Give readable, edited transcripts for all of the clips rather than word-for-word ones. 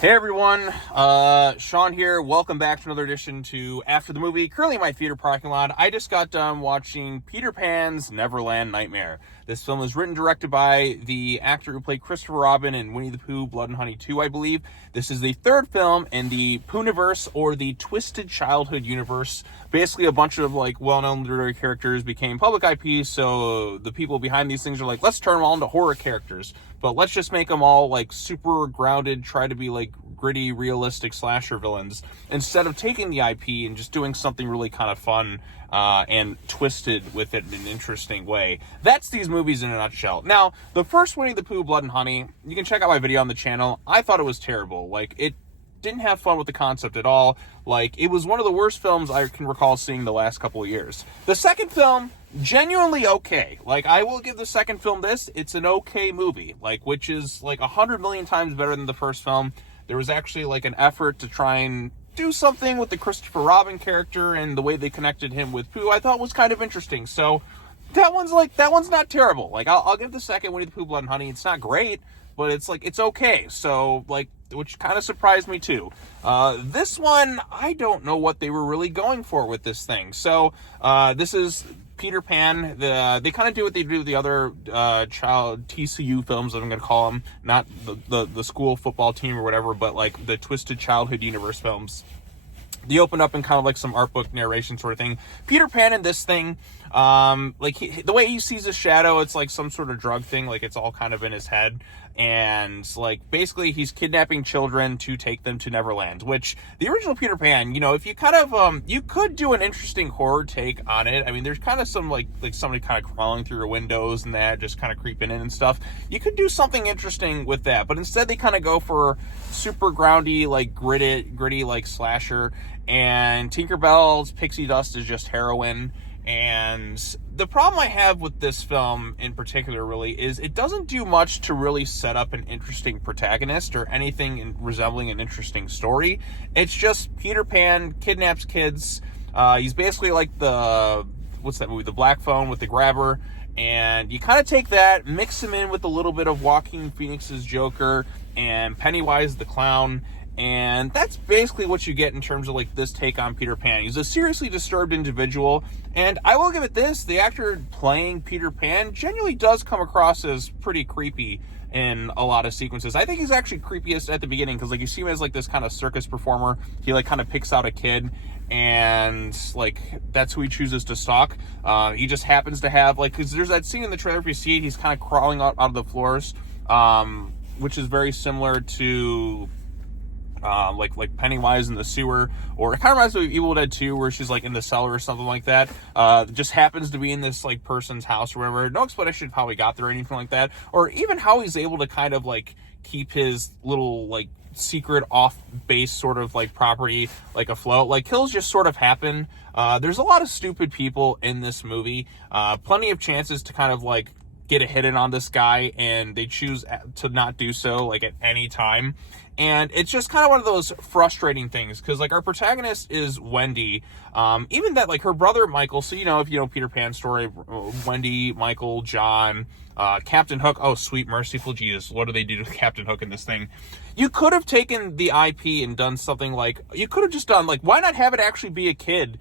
Hey everyone, Sean here. Welcome back to another edition to After the Movie. Currently in my theater parking lot. I just got done watching Peter Pan's Neverland Nightmare. This film was written and directed by the actor who played Christopher Robin in Winnie the Pooh, Blood and Honey 2, I believe. This is the third film in the Poohniverse, or the Twisted Childhood universe. Basically, a bunch of well-known literary characters became public IPs, so the people behind these things are like, let's turn them all into horror characters. But let's just make them all super grounded, try to be gritty, realistic slasher villains, instead of taking the IP and just doing something really kind of fun and twisted with it in an interesting way. That's these movies in a nutshell. Now, the first Winnie the Pooh, Blood and Honey, you can check out my video on the channel. I thought it was terrible. It didn't have fun with the concept at all. It was one of the worst films I can recall seeing the last couple of years. The second film, genuinely okay. I will give the second film this. It's an okay movie, which is 100 million times better than the first film. There was actually an effort to try and do something with the Christopher Robin character, and the way they connected him with Pooh I thought was kind of interesting. So that one's not terrible. I'll give the second Winnie the Pooh, Blood and Honey. It's not great, but it's okay. So which kind of surprised me too. This one, I don't know what they were really going for with this thing. So this is Peter Pan. They kind of do what they do with the other child TCU films, I'm going to call them. Not the school football team or whatever, but the Twisted Childhood universe films. They open up in kind of some art book narration sort of thing. Peter Pan in this thing, the way he sees his shadow, it's some sort of drug thing. It's all kind of in his head. And basically he's kidnapping children to take them to Neverland, which the original Peter Pan, if you kind of, you could do an interesting horror take on it. I mean, there's kind of some somebody kind of crawling through your windows and that, just kind of creeping in and stuff. You could do something interesting with that, but instead they kind of go for super groundy, gritty slasher. And Tinkerbell's pixie dust is just heroin. And the problem I have with this film in particular really is it doesn't do much to really set up an interesting protagonist or anything resembling an interesting story. It's just Peter Pan kidnaps kids. He's basically what's that movie? The Black Phone with the grabber. And you kind of take that, mix him in with a little bit of Joaquin Phoenix's Joker and Pennywise the Clown. And that's basically what you get in terms of this take on Peter Pan. He's a seriously disturbed individual, and I will give it this: the actor playing Peter Pan genuinely does come across as pretty creepy in a lot of sequences. I think he's actually creepiest at the beginning, because you see him as this kind of circus performer. He kind of picks out a kid, and that's who he chooses to stalk. He just happens to have because there's that scene in the trailer, if you see it, he's kind of crawling out of the floors, which is very similar to Pennywise in the sewer, or it kind of reminds me of Evil Dead 2, where she's in the cellar or something like that. Just happens to be in this person's house or whatever. No explanation of how he got there or anything like that, or even how he's able to kind of keep his little secret off base sort of property afloat. Kills just sort of happen. There's a lot of stupid people in this movie. Plenty of chances to kind of get a hit in on this guy, and they choose to not do so at any time. And it's just kind of one of those frustrating things, because our protagonist is Wendy. Even that her brother Michael, so if you know Peter Pan's story, Wendy, Michael, John, Captain Hook. Oh, sweet merciful Jesus, what do they do to Captain Hook in this thing? You could have taken the IP and done something you could have just done why not have it actually be a kid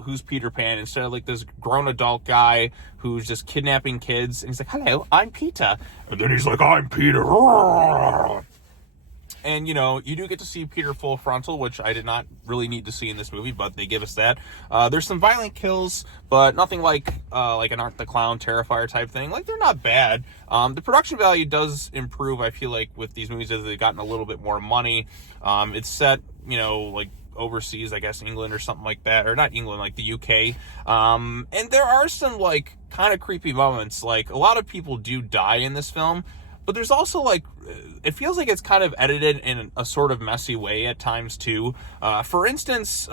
who's Peter Pan, instead of this grown adult guy who's just kidnapping kids, and he's hello, I'm Peter, and then he's I'm Peter. And, you do get to see Peter full frontal, which I did not really need to see in this movie, but they give us that. There's some violent kills, but nothing like an Art the Clown Terrifier type thing. They're not bad. The production value does improve, I feel with these movies, as they've gotten a little bit more money. It's set, overseas, I guess England or something like that, or not England, the UK. And there are some, kind of creepy moments. A lot of people do die in this film, but there's also it feels like it's kind of edited in a sort of messy way at times too. For instance,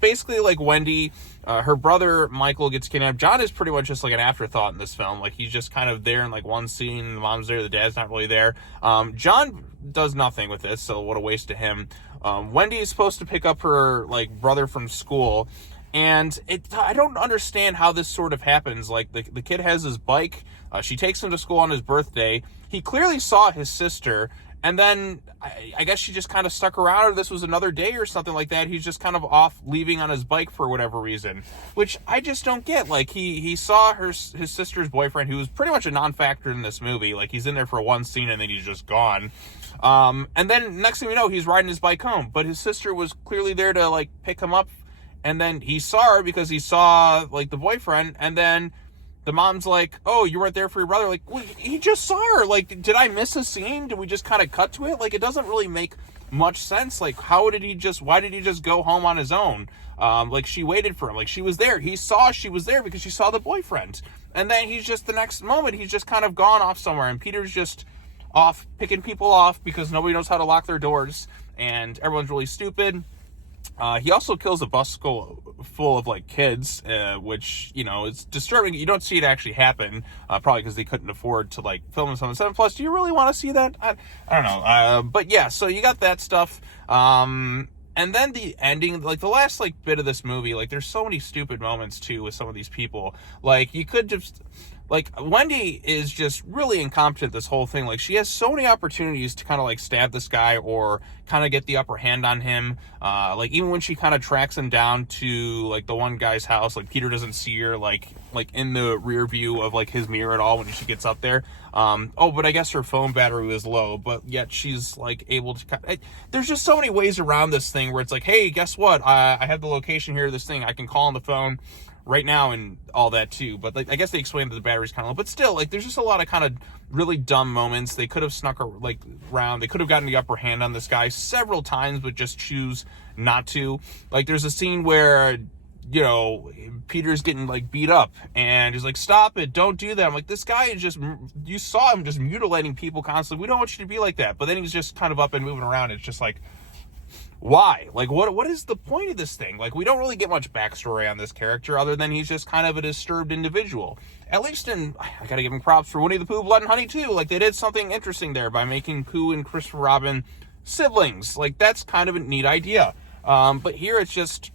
basically Wendy, her brother Michael gets kidnapped. John is pretty much just an afterthought in this film. He's just kind of there in one scene. The mom's there, the dad's not really there. John does nothing with it, so what a waste of him. Wendy is supposed to pick up her brother from school, and I don't understand how this sort of happens. The kid has his bike. She takes him to school on his birthday. He clearly saw his sister, And then I guess she just kind of stuck around, or this was another day or something like that. He's just kind of off leaving on his bike for whatever reason, which I just don't get. Like, he saw his sister's boyfriend, who was pretty much a non-factor in this movie. Like, he's in there for one scene and then he's just gone. And then next thing we know, he's riding his bike home, but his sister was clearly there to, like, pick him up. And then he saw her because he saw, like, the boyfriend, and then the mom's like, oh, you weren't there for your brother. Like, well, he just saw her. Like, did I miss a scene? Did we just kind of cut to it? Like, it doesn't really make much sense. Like, why did he just go home on his own? Like, she waited for him. Like, she was there. He saw she was there because she saw the boyfriend. And then he's just, the next moment, he's just kind of gone off somewhere. And Peter's just off picking people off because nobody knows how to lock their doors. And everyone's really stupid. He also kills a bus full of, like, kids, which, you know, it's disturbing. You don't see it actually happen, probably because they couldn't afford to, like, film this on the 7 Plus. Do you really want to see that? I don't know. But yeah, so you got that stuff. And then the ending, like, the last, like, bit of this movie, like, there's so many stupid moments, too, with some of these people. Like, you could just... Like, Wendy is just really incompetent this whole thing. Like, she has so many opportunities to kind of, like, stab this guy or kind of get the upper hand on him. Like, even when she kind of tracks him down to, like, the one guy's house, like, Peter doesn't see her, like in the rear view of, like, his mirror at all when she gets up there. But I guess her phone battery was low, but yet she's, like, able to... There's just so many ways around this thing where it's like, hey, guess what? I have the location here of this thing. I can call on the phone right now and all that too. But, like, I guess they explained that the battery's kind of low, but still, like, there's just a lot of kind of really dumb moments. They could have snuck, like, around. They could have gotten the upper hand on this guy several times, but just choose not to. Like, there's a scene where, you know, Peter's getting, like, beat up and he's like, stop it, don't do that. I'm like, this guy is just, you saw him just mutilating people constantly. We don't want you to be like that. But then he's just kind of up and moving around. It's just like, why? Like, what is the point of this thing? Like, we don't really get much backstory on this character other than he's just kind of a disturbed individual. At least I gotta give him props for Winnie the Pooh, Blood and Honey too. Like, they did something interesting there by making Pooh and Christopher Robin siblings. Like, that's kind of a neat idea. But here it's just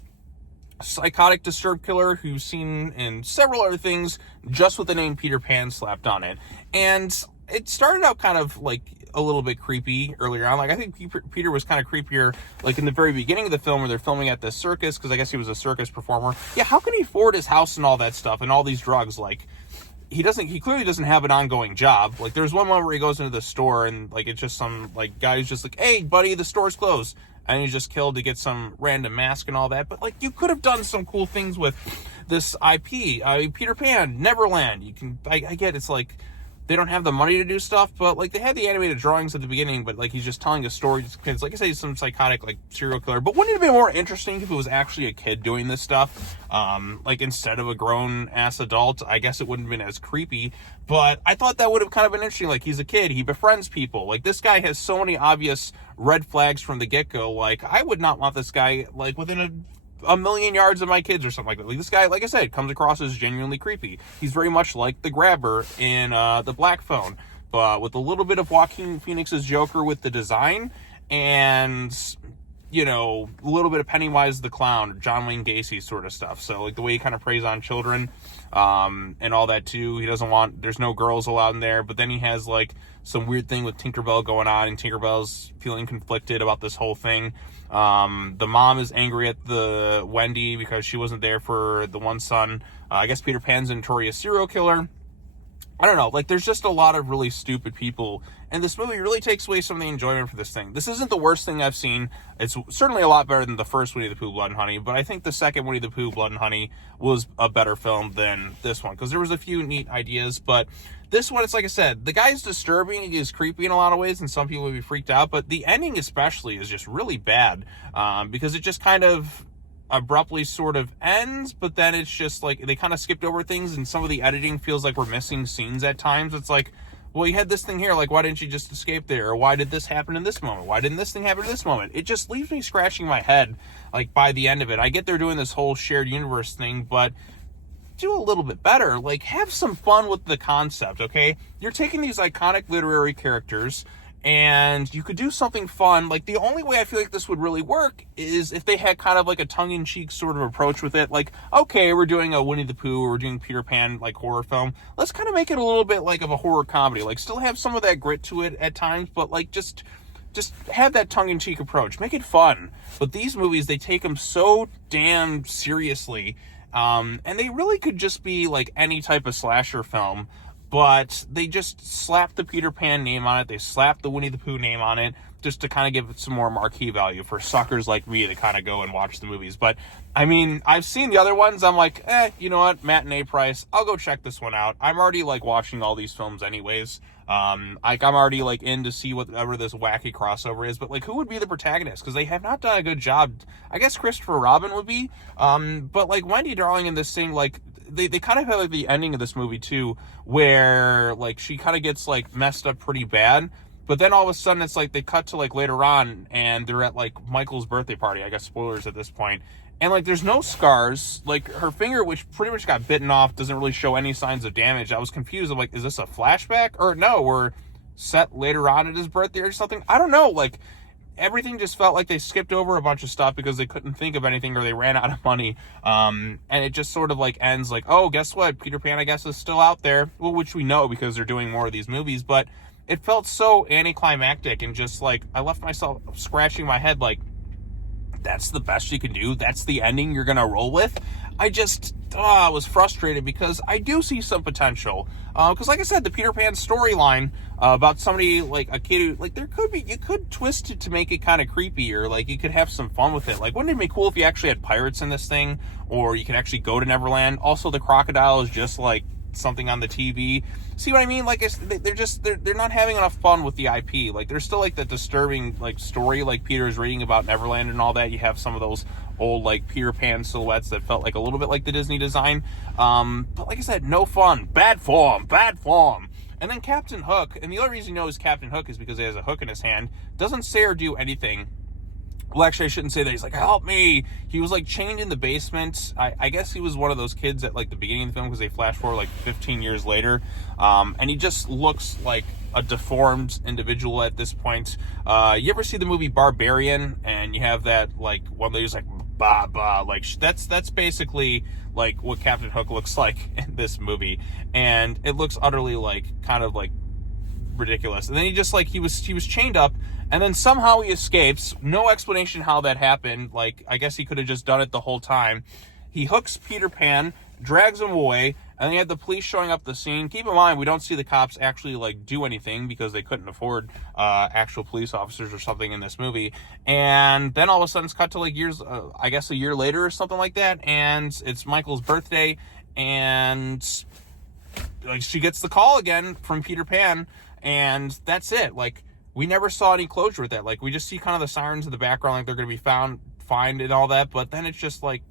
a psychotic, disturbed killer who's seen in several other things just with the name Peter Pan slapped on it. And it started out kind of, like, a little bit creepy earlier on. Like, I think Peter was kind of creepier, like, in the very beginning of the film where they're filming at the circus, because I guess he was a circus performer. Yeah, how can he afford his house and all that stuff and all these drugs? Like, he clearly doesn't have an ongoing job. Like, there's one moment where he goes into the store and, like, it's just some, like, guy who's just like, hey, buddy, the store's closed. And he's just killed to get some random mask and all that. But, like, you could have done some cool things with this IP. Peter Pan, Neverland. I get it's like, they don't have the money to do stuff, but, like, they had the animated drawings at the beginning, but, like, he's just telling a story to kids. Like I say, he's some psychotic, like, serial killer. But wouldn't it be more interesting if it was actually a kid doing this stuff? Like, instead of a grown-ass adult, I guess it wouldn't have been as creepy. But I thought that would have kind of been interesting. Like, he's a kid. He befriends people. Like, this guy has so many obvious red flags from the get-go. Like, I would not want this guy, like, within a million yards of my kids or something like that. Like, this guy, like I said, comes across as genuinely creepy. He's very much like the Grabber in The Black Phone, but with a little bit of Joaquin Phoenix's Joker with the design, and, you know, a little bit of Pennywise the Clown, John Wayne Gacy sort of stuff. So, like, the way he kind of preys on children, and all that too. There's no girls allowed in there, but then he has, like, some weird thing with Tinkerbell going on, and Tinkerbell's feeling conflicted about this whole thing. The mom is angry at the Wendy because she wasn't there for the one son. I guess Peter Pan's a notorious serial killer. I don't know, like, there's just a lot of really stupid people, and this movie really takes away some of the enjoyment for this thing. This isn't the worst thing I've seen. It's certainly a lot better than the first Winnie the Pooh, Blood and Honey, but I think the second Winnie the Pooh, Blood and Honey was a better film than this one, because there was a few neat ideas, but this one, it's like I said, the guy's disturbing, he is creepy in a lot of ways, and some people would be freaked out, but the ending especially is just really bad, because it just kind of abruptly sort of ends, but then it's just like they kind of skipped over things, and some of the editing feels like we're missing scenes at times. It's like, well, you had this thing here, like, why didn't you just escape there? Or why did this happen in this moment? Why didn't this thing happen in this moment? It just leaves me scratching my head, like, by the end of it. I get they're doing this whole shared universe thing, but do a little bit better. Like, have some fun with the concept, okay? You're taking these iconic literary characters, and you could do something fun. Like, the only way I feel like this would really work is if they had kind of like a tongue-in-cheek sort of approach with it. Like, okay, we're doing a Winnie the Pooh, or we're doing Peter Pan, like, horror film. Let's kind of make it a little bit like of a horror comedy. Like, still have some of that grit to it at times, but, like, just just have that tongue-in-cheek approach. Make it fun. But these movies, they take them so damn seriously. And they really could just be like any type of slasher film, but they just slap the Peter Pan name on it. They slap the Winnie the Pooh name on it just to kind of give it some more marquee value for suckers like me to kind of go and watch the movies. But, I mean, I've seen the other ones. I'm like, you know what? Matinee price. I'll go check this one out. I'm already, like, watching all these films anyways. I'm already, like, in to see whatever this wacky crossover is. But, like, who would be the protagonist? Because they have not done a good job. I guess Christopher Robin would be. But, like, Wendy Darling in this thing, like, they kind of have, like, the ending of this movie, too, where, like, she kind of gets, like, messed up pretty bad. But then all of a sudden, it's like they cut to, like, later on, and they're at, like, Michael's birthday party. I guess spoilers at this point. And, like, there's no scars. Like, her finger, which pretty much got bitten off, doesn't really show any signs of damage. I was confused. I'm like, is this a flashback? Or no, we're set later on at his birthday or something? I don't know. Like, everything just felt like they skipped over a bunch of stuff because they couldn't think of anything or they ran out of money. And it just sort of, like, ends like, oh, guess what? Peter Pan, I guess, is still out there. Well, which we know because they're doing more of these movies. But it felt so anticlimactic and just, like, I left myself scratching my head like, that's the best you can do? That's the ending you're going to roll with? I just was frustrated because I do see some potential. Because, like I said, the Peter Pan storyline about somebody, like, a kid who, like, there could be, you could twist it to make it kind of creepy, or, like, you could have some fun with it. Like, wouldn't it be cool if you actually had pirates in this thing? Or you could actually go to Neverland. Also, the crocodile is just, like, something on the TV. See what I mean? Like, they're not having enough fun with the IP. Like, there's still, like, the disturbing, like, story, like Peter's reading about Neverland and all that. You have some of those old, like, Peter Pan silhouettes that felt like a little bit like the Disney design. But like I said, no fun. Bad form. And then Captain Hook, and the only reason you know he's Captain Hook is because he has a hook in his hand, doesn't say or do anything. Well, actually, I shouldn't say that. He's like, help me. He was, like, chained in the basement. I guess he was one of those kids at, like, the beginning of the film because they flash forward, like, 15 years later. And he just looks like a deformed individual at this point. You ever see the movie Barbarian? And you have that, like, one that he's like, bah, bah. Like, that's basically, like, what Captain Hook looks like in this movie. And it looks utterly, like, kind of, like, ridiculous. And then he just, like, he was chained up, and then somehow he escapes. No explanation how that happened. Like, I guess he could have just done it the whole time. He hooks Peter Pan, drags him away, and then you have the police showing up the scene. Keep in mind, we don't see the cops actually, like, do anything because they couldn't afford actual police officers or something in this movie. And then all of a sudden it's cut to, like, years, I guess a year later or something like that, and it's Michael's birthday, and, like, she gets the call again from Peter Pan, and that's it. Like, we never saw any closure with that. Like, we just see kind of the sirens in the background, like they're going to be find and all that, but then it's just like,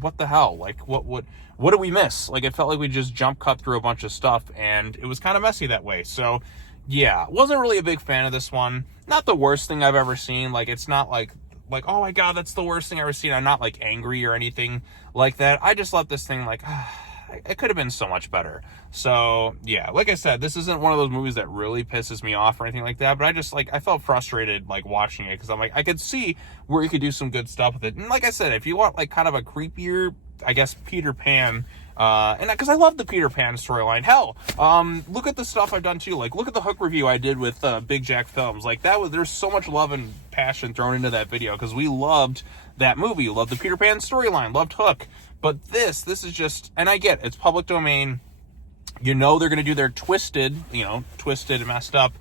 what the hell? Like, what did we miss? Like, it felt like we just jump cut through a bunch of stuff, and it was kind of messy that way. So, yeah, wasn't really a big fan of this one. Not the worst thing I've ever seen. Like, it's not like, oh my God, that's the worst thing I've ever seen. I'm not, like, angry or anything like that. I just left this thing like, it could have been so much better. So, yeah, like I said, this isn't one of those movies that really pisses me off or anything like that, but I just, like, I felt frustrated, like, watching it, because I'm like, I could see where you could do some good stuff with it. And like I said, if you want, like, kind of a creepier, I guess, Peter Pan, and because I love the Peter Pan storyline. Hell, look at the stuff I've done too. Like, look at the Hook review I did with Big Jack Films. Like, there's so much love and passion thrown into that video because we loved that movie, loved the Peter Pan storyline, loved Hook. But this is just, and I get it's public domain. You know they're going to do their twisted and messed up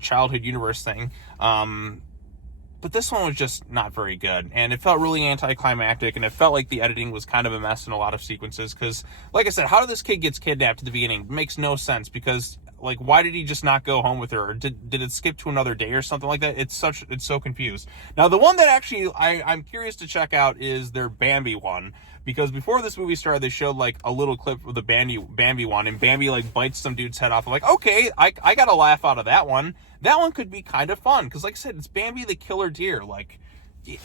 childhood universe thing. But this one was just not very good, and it felt really anticlimactic, and it felt like the editing was kind of a mess in a lot of sequences, because, like I said, how did this kid get kidnapped at the beginning? It makes no sense, because, like, why did he just not go home with her? Or did it skip to another day or something like that? It's so confused. Now, the one that actually I'm curious to check out is their Bambi one, because before this movie started, they showed, like, a little clip of the Bambi one, and Bambi, like, bites some dude's head off. I'm like, okay, I got a laugh out of that one. That one could be kind of fun, because, like I said, it's Bambi the killer deer. Like,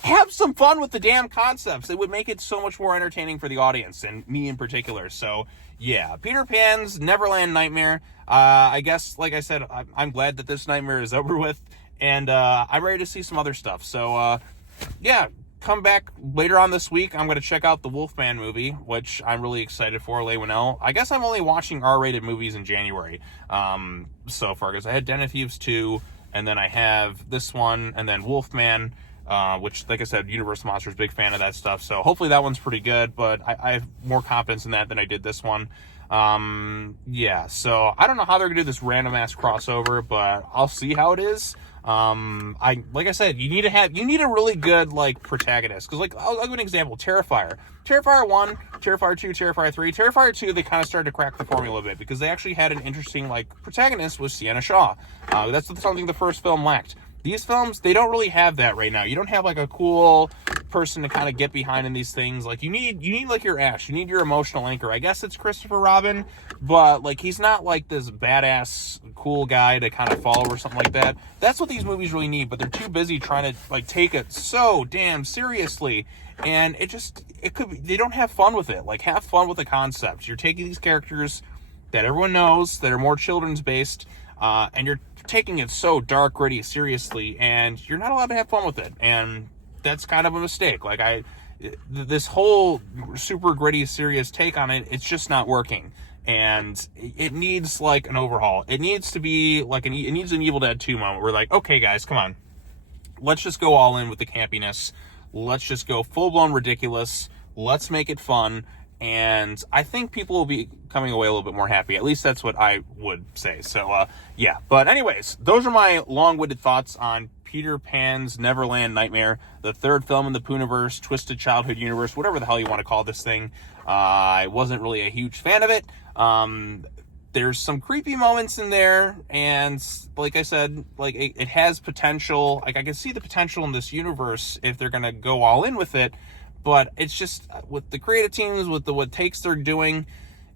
have some fun with the damn concepts. It would make it so much more entertaining for the audience, and me in particular. So, yeah, Peter Pan's Neverland Nightmare. I guess, like I said, I'm glad that this nightmare is over with, and I'm ready to see some other stuff. So, yeah, come back later on this week. I'm going to check out the Wolfman movie, which I'm really excited for, Leigh Whannell. I guess I'm only watching R-rated movies in January so far, because I had Den of Thieves 2, and then I have this one, and then Wolfman, which, like I said, Universal Monsters, big fan of that stuff. So hopefully that one's pretty good, but I have more confidence in that than I did this one. Yeah, so I don't know how they're gonna do this random ass crossover, but I'll see how it is. Like I said, you need a really good, like, protagonist. Cause, like, I'll give an example. Terrifier 1, Terrifier 2, Terrifier 3. Terrifier 2, they kind of started to crack the formula a bit because they actually had an interesting, like, protagonist with Sienna Shaw. That's something the first film lacked. These films, they don't really have that right now. You don't have, like, a cool person to kind of get behind in these things. Like, you need like your Ash. You need your emotional anchor. I guess it's Christopher Robin, but, like, he's not like this badass cool guy to kind of follow or something like that. That's what these movies really need, but they're too busy trying to, like, take it so damn seriously, and they don't have fun with it. Like, have fun with the concepts. You're taking these characters that everyone knows that are more children's based, and you're taking it so dark, gritty, seriously, and you're not allowed to have fun with it, and that's kind of a mistake. Like, this whole super gritty, serious take on it, it's just not working, and it needs, like, an overhaul. It needs to be like it needs an Evil Dead 2 moment. We're like, okay, guys, come on, let's just go all in with the campiness. Let's just go full-blown ridiculous. Let's make it fun. And I think people will be coming away a little bit more happy. At least that's what I would say. So, yeah. But anyways, those are my long-winded thoughts on Peter Pan's Neverland Nightmare, the third film in the Pooniverse, Twisted Childhood Universe, whatever the hell you want to call this thing. I wasn't really a huge fan of it. There's some creepy moments in there, and like I said, like, it has potential. Like, I can see the potential in this universe if they're gonna go all in with it, but it's just, with the creative teams, with what takes they're doing,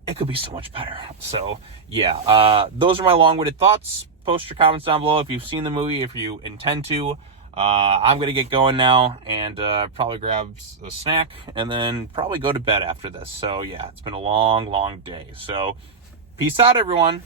it could be so much better. So yeah, those are my long-winded thoughts. Post your comments down below if you've seen the movie, if you intend to. I'm gonna get going now and probably grab a snack and then probably go to bed after this. So yeah, it's been a long day. So peace out, everyone.